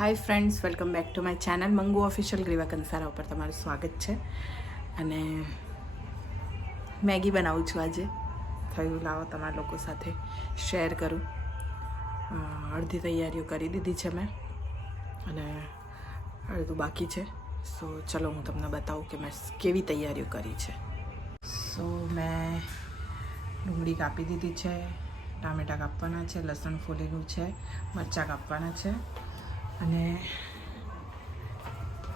Hi friends, welcome back to my channel Mangu official Griva Kansara ઉપર તમારું સ્વાગત છે. અને મેગી બનાવું છું આજે. થયું લાવો તમારા લોકો સાથે શેર કરું. અડધી તૈયારીઓ કરી દીધી છે મેં અને અડધું બાકી છે. સો ચલો હું તમને બતાવું કે મેં કેવી તૈયારીઓ કરી છે. સો મેં ડુંગળી કાપી દીધી છે, ટામેટાં કાપવાના છે, લસણ ફોલેલું છે, મરચાં કાપવાના છે અને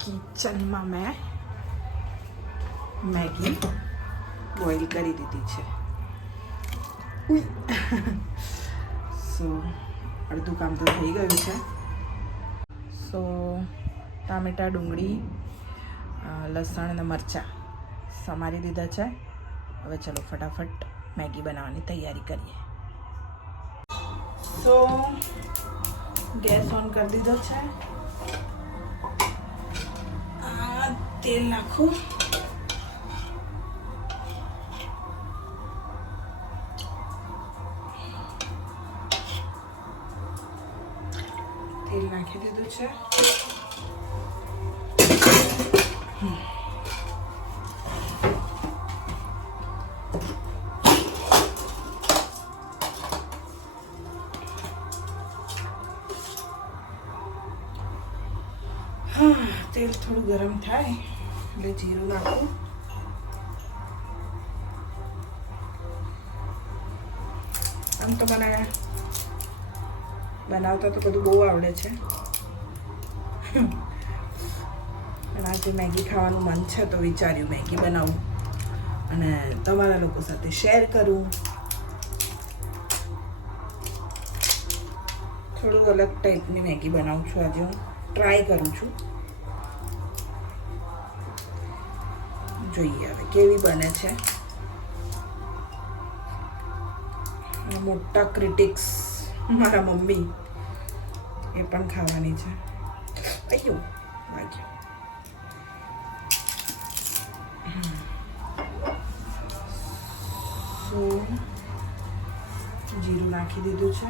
કિચનમાં મેં મેગી બોઇલ કરી દીધી છે. સો અડધું કામ તો થઈ ગયું છે. સો ટામેટાં, ડુંગળી, લસણ અને મરચાં સમારી દીધા છે. હવે ચલો ફટાફટ મેગી બનાવવાની તૈયારી કરીએ. સો ગેસ ઓન કરી દીધો છે. તેલ નાખું. તેલ નાખી દીધું છે. તેલ થોડું ગરમ થાય એટલે જીરું નાખું. આમ તો મને બનાવતા તો બધું બહુ આવડે છે, પણ આજે મેગી ખાવાનું મન છે તો વિચાર્યું મેગી બનાવું અને તમારા લોકો સાથે શેર કરું. થોડું અલગ ટાઈપની મેગી બનાવું છું આજે. હું ટ્રાય કરું છું, જોઈએ હવે કેવી બને છે. મોટા ક્રિટિક્સ મારા મમ્મી, એ પણ ખાવાની છે. અయ్યો વાગ્યો. સો જીરું નાખી દીધું છે.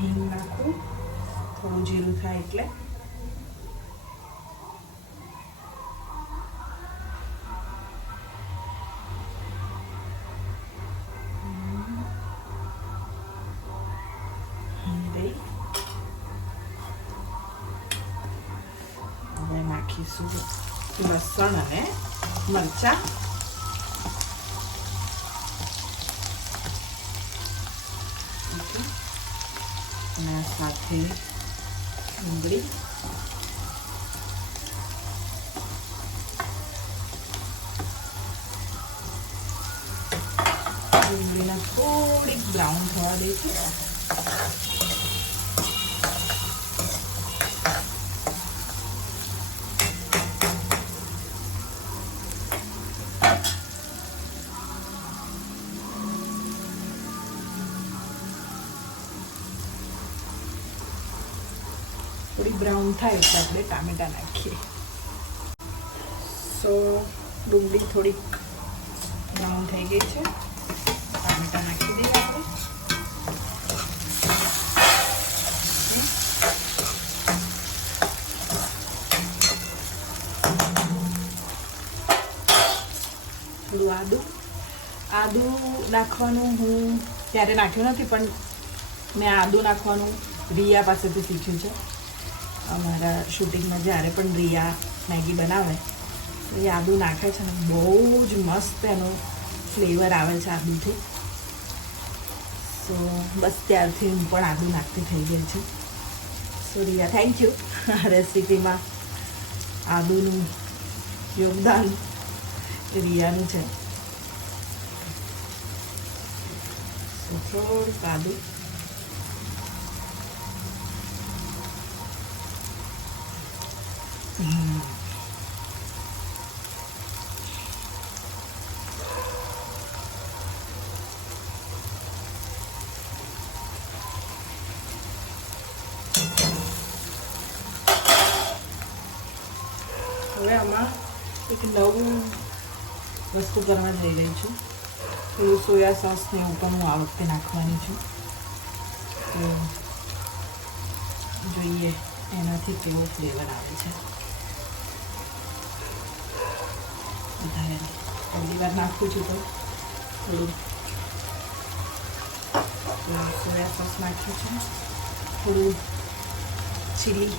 હિંગ નાખું, થોડું જીરું થાય એટલે. હવે નાખીશું લસણ અને મરચાં. અને સાથે ડુંગળી, ડુંગળીને થોડીક બ્રાઉન થવા દઈશું. થોડી બ્રાઉન થાય એટલે આપણે ટામેટાં નાખીએ. સો ડુંગળી થોડીક બ્રાઉન થઈ ગઈ છે. ટામેટાં નાખી દઈએ આપણે. થોડું આદું નાખવાનું હું ત્યારે નાખ્યું નથી, પણ મેં આદું નાખવાનું રિયા પાસેથી શીખ્યું છે. અમારા શૂટિંગમાં જ્યારે પણ રિયા મેગી બનાવે તો એ આદું નાખે છે ને બહુ જ મસ્ત એનો ફ્લેવર આવે છે આદુથી. સો બસ ત્યારથી હું પણ આદું નાખતી થઈ ગઈ છું. સો રિયા, થેન્ક યુ. આ રેસીપીમાં આદુનું યોગદાન રિયાનું છે. સો થોડુંક આદું. હવે આમાં એક નવું વસ્તુ કરવા જઈ રહી છું. થોડું સોયા સોસને એવું પણ હું આ વખતે નાખવાની છું. તો જોઈએ એનાથી કેવો ફ્લેવર આવે છે. વધારે પહેલી વાર નાખું છું તો થોડું સોયા સોસ નાખ્યું છે, થોડું ચીલી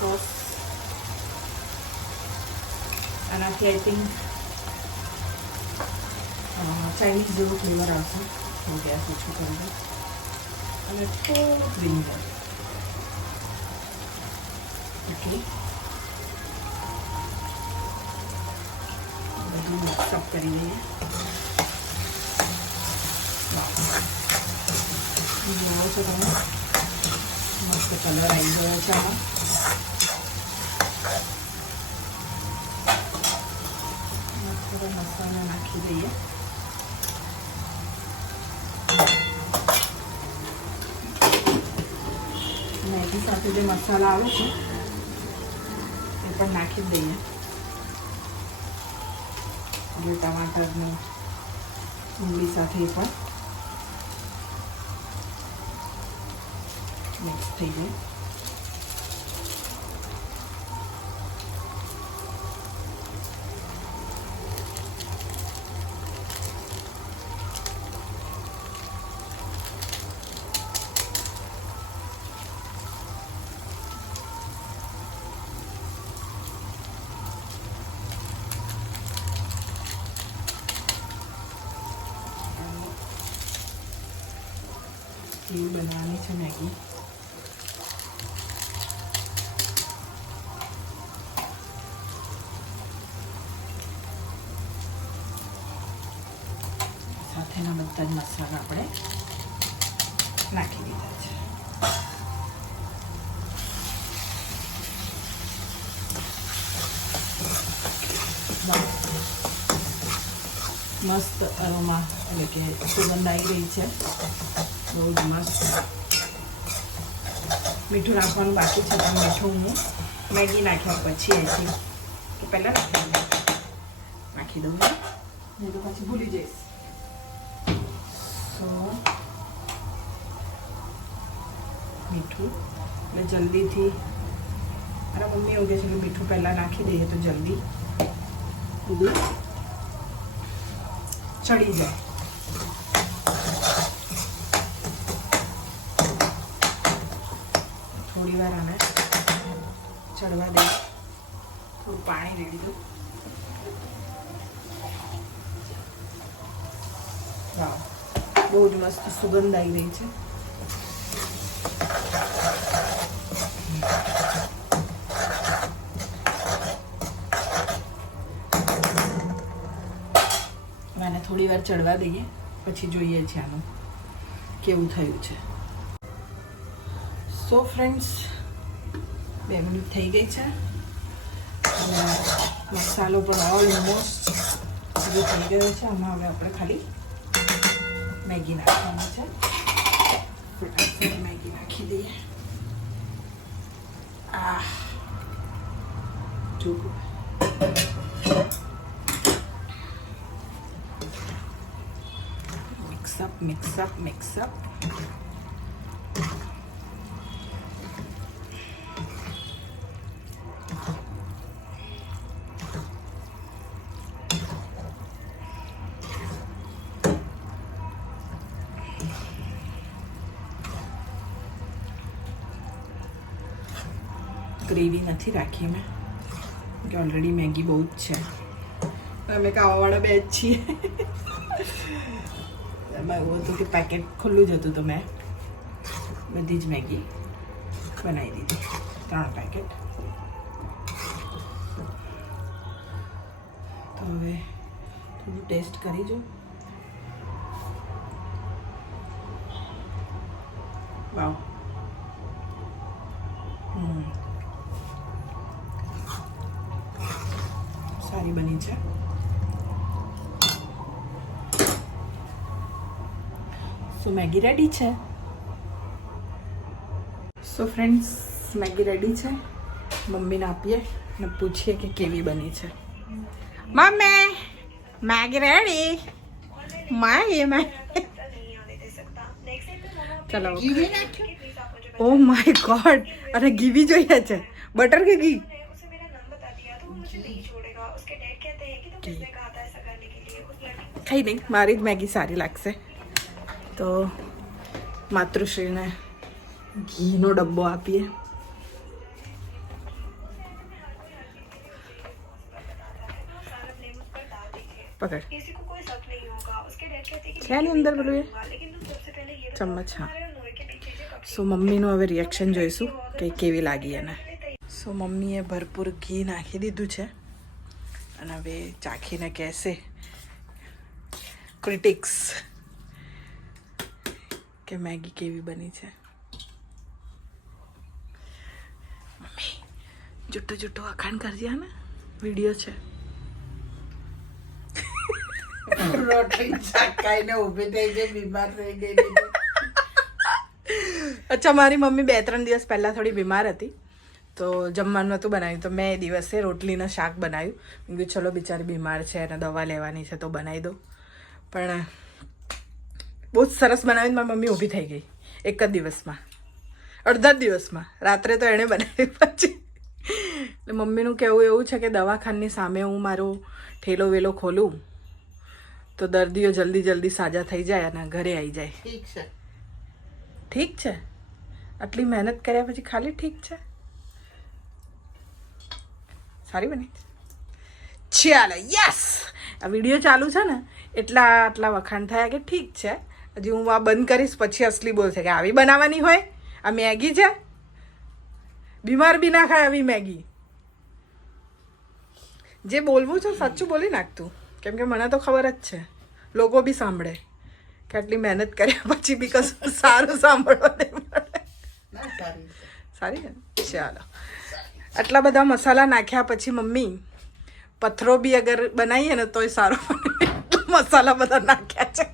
સોસ. આનાથી આઈ થિંક ચાઇનીઝ જેવું ફ્લેવર આવશે. હું ગેસ ઓછું કરી દઉં અને થોડુંક વિનેગર. ઓકે, બધું મિક્સઅપ કરી લઈએ. જોવો છો તમે, મસ્ત કલર આવી ગયો છે આમાં. થોડો મસાલો નાખી દઈએ. મેગી સાથે જે મસાલા આવે છે એ પણ નાખી દઈએ. જે ટમાટરને ડુંગળી સાથે પણ મિક્સ થઈ જાય. એવું બનાવવાની છે મેગી. સાથેના બધા જ મસાલા આપણે નાખી દીધા છે. મસ્ત અરોમા એટલે કે સુગંધ આવી રહી છે. બહુ જ મસ્ત. મીઠું નાખવાનું બાકી છે પણ મીઠું હું મેગી નાખ્યા પછી એથી કે પહેલાં નાખી દઉં નહીં તો પછી ભૂલી જઈશ. તો મીઠું એટલે જલ્દીથી મારા મમ્મી એવું કહે છે કે મીઠું પહેલાં નાખી દઈએ તો જલ્દી બધું ચડી જાય. થોડી વાર આને ચડવા દઈએ. થોડું પાણી રેડી દઉં. વાહ, બહુ જ મસ્ત સુગંધ આવી રહી છે. આને થોડી વાર ચડવા દઈએ પછી જોઈએ છે આનું કેવું થયું છે. સો ફ્રેન્ડ્સ, 2 મિનિટ થઈ ગઈ છે અને મસાલો પણ ઓલમોસ્ટ બધો થઈ ગયો છે. આમાં હવે આપણે ખાલી મેગી નાખવાની છે. ફટાફટ મેગી નાખી દઈએ. જો મિક્સ અપ. ગ્રેવી નથી રાખી મેં કે ઓલરેડી મેગી બહુ જ છે. અમે ખાવાવાળા બે જ છીએ. એમાં એવું હતું કે પેકેટ ખુલ્લું જ હતું તો મેં બધી જ મેગી બનાવી દીધી, 3 પેકેટ. તો હવે થોડું ટેસ્ટ કરી જો. વાવ, સારી બની છે. સો મેગી રેડી છે. સો ફ્રેન્ડ્સ, મેગી રેડી છે. મમ્મીને આપીએ ને પૂછીએ કે કેવી બની છે. Mummy Maggi ready. ચલો. Oh my god. અરે ઘી જોઈએ છે. બટર કે ઘી? કઈ નહીં, મારી જ મેગી સારી લાગશે. તો માતૃશ્રીને ઘીનો ડબ્બો આપીએ. પકડ. છે ની અંદર પેલું એ ચમચ. હા. સો મમ્મીનું હવે રિએક્શન જોઈશું કે કેવી લાગી એને. સો મમ્મીએ ભરપૂર ઘી નાખી દીધું છે અને હવે ચાખીને કહેશે ક્રિટિક્સ કે મેગી કેવી બની છે. મમ્મી જુઠ્ઠો જુઠ્ઠો વખાણ કરજે ને, વિડીયો છે. રોટલી ચાકાઈને ઊભી થઈ ગઈ, બીમાર થઈ ગઈ. અચ્છા, મારી મમ્મી 2-3 દિવસ પહેલાં થોડી બીમાર હતી તો જમવાનું નહોતું બનાવ્યું, તો મેં એ દિવસે રોટલીનું શાક બનાવ્યું. મેં કીધું ચલો બિચારી બીમાર છે અને દવા લેવાની છે તો બનાવી દો. પણ બહુ જ સરસ બનાવીને મારી મમ્મી ઊભી થઈ ગઈ એક જ દિવસમાં, અડધા જ દિવસમાં. રાત્રે તો એણે બનાવી. પછી એટલે મમ્મીનું કહેવું એવું છે કે દવાખાનાની સામે હું મારો ઠેલો વેલો ખોલું તો દર્દીઓ જલ્દી જલ્દી સાજા થઈ જાય અને ઘરે આવી જાય. ઠીક છે. ઠીક છે? આટલી મહેનત કર્યા પછી ખાલી ઠીક છે? સારી બની. ચાલો, યસ. આ વિડીયો ચાલુ છે ને આટલા વખાણ થયા કે ઠીક છે. હજી હું આ બંધ કરીશ પછી અસલી બોલશે કે આવી બનાવવાની હોય, આ મેગી છે, બીમાર બી ના ખાય આવી મેગી. જે બોલવું છે સાચું બોલી નાખતું, કેમ કે મને તો ખબર જ છે, લોકો બી સાંભળે કે આટલી મહેનત કર્યા પછી બી કશું સારું સાંભળવા નહીં મળે. સારી ને? ચાલો. આટલા બધા મસાલા નાખ્યા પછી મમ્મી પથરો બી અગર બનાવીએ ને તોય સારો બને. મસાલા બધા નાખ્યા છે.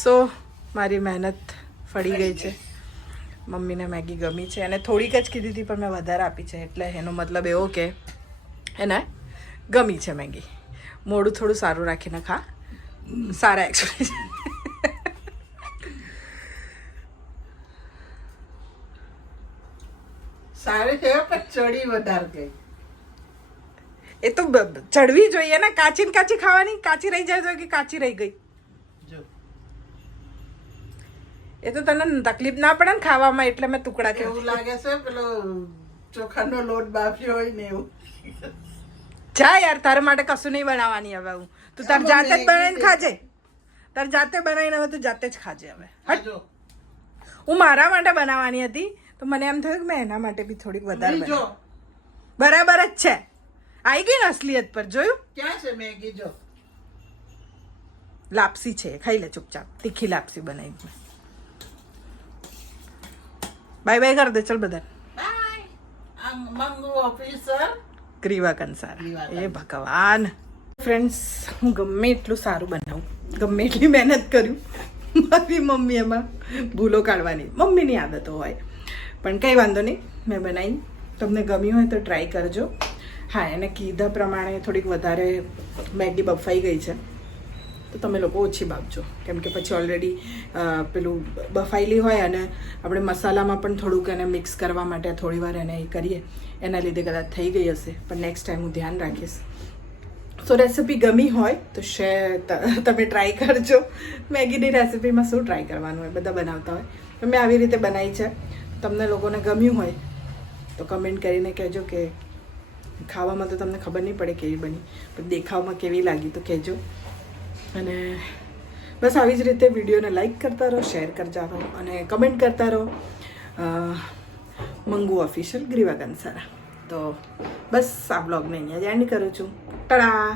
સો મારી મહેનત ફળી ગઈ છે. મમ્મીને મેગી ગમી છે અને થોડીક જ કીધી હતી પણ મેં વધારે આપી છે, એટલે એનો મતલબ એવો કે એને ગમી છે મેગી. મોઢું થોડું સારું રાખીને ખા, સારા એક્સપ્રેશન. સારી છે પણ ચડી વધારે ગઈ. એ તો ચડવી જોઈએ ને, કાચી ને કાચી ખાવાની. કાચી રહી જાય તો કે કાચી રહી ગઈ. જો એ તો તને તકલીફ ના પડે ને ખાવામાં, એટલે મેં ટુકડા એવું લાગે છે પેલો ચોખાનો લોટ બાફ્યો હોય ને એવું. જા યાર, તારા માટે કશું નહીં બનાવવાની હવે હું. તું તાર જાતે જ બનાવીને ખાજે. તાર જાતે બનાવીને હવે તું જાતે જ ખાજે હવે. જો હું મારા માટે બનાવવાની હતી તો મને એમ થયું કે મેં એના માટે બી થોડીક વધારે જો બરાબર જ છે. આવી ગઈ ને અસલિયત પર. જોયું? ક્યાં છે મેગી? જો લાપસી છે, ખાઈ લે ચૂપચાપ. તીખી લાપસી બનાવી. બાય બાય કર દે ચલ બધા. બાય. મંગુ ઓફિસર ગ્રીવા કંસારા. એ ભગવાન. ફ્રેન્ડ્સ, હું ગમે એટલું સારું બનાવું, ગમે એટલી મહેનત કર્યું, મારી મમ્મી એમાં ભૂલો કાઢવાની મમ્મીની આદતો હોય. પણ કંઈ વાંધો નહીં, મેં બનાવી. તમને ગમ્યું હોય તો ટ્રાય કરજો. હા, એને કીધા પ્રમાણે થોડીક વધારે મેગી બફાઈ ગઈ છે તો તમે લોકો ઓછી બાફજો, કેમ કે પછી ઓલરેડી પેલું બફાયેલી હોય અને આપણે મસાલામાં પણ થોડુંક એને મિક્સ કરવા માટે થોડી વાર એને એ કરીએ, એના લીધે કદાચ થઈ ગઈ હશે. પણ નેક્સ્ટ ટાઈમ હું ધ્યાન રાખીશ. સો રેસિપી ગમી હોય તો તમે ટ્રાય કરજો. મેગીની રેસિપીમાં શું ટ્રાય કરવાનું હોય, બધા બનાવતા હોય. તો મેં આવી રીતે બનાવી છે. તમને લોકોને ગમ્યું હોય તો કમેન્ટ કરીને કહેજો કે ખાવામાં તો તમને ખબર નહીં પડે કેવી બની, પણ દેખાવમાં કેવી લાગી તો કહેજો. અને બસ આવી જ રીતે વિડીયોને લાઈક કરતા રહો, શેર કરતા રહો અને કમેન્ટ કરતા રહો. મંગુ ઓફિશિયલ ગ્રીવા કંસારા. તો બસ આ બ્લોગને અહીંયા જ એન્ડ કરું છું. ટાડા.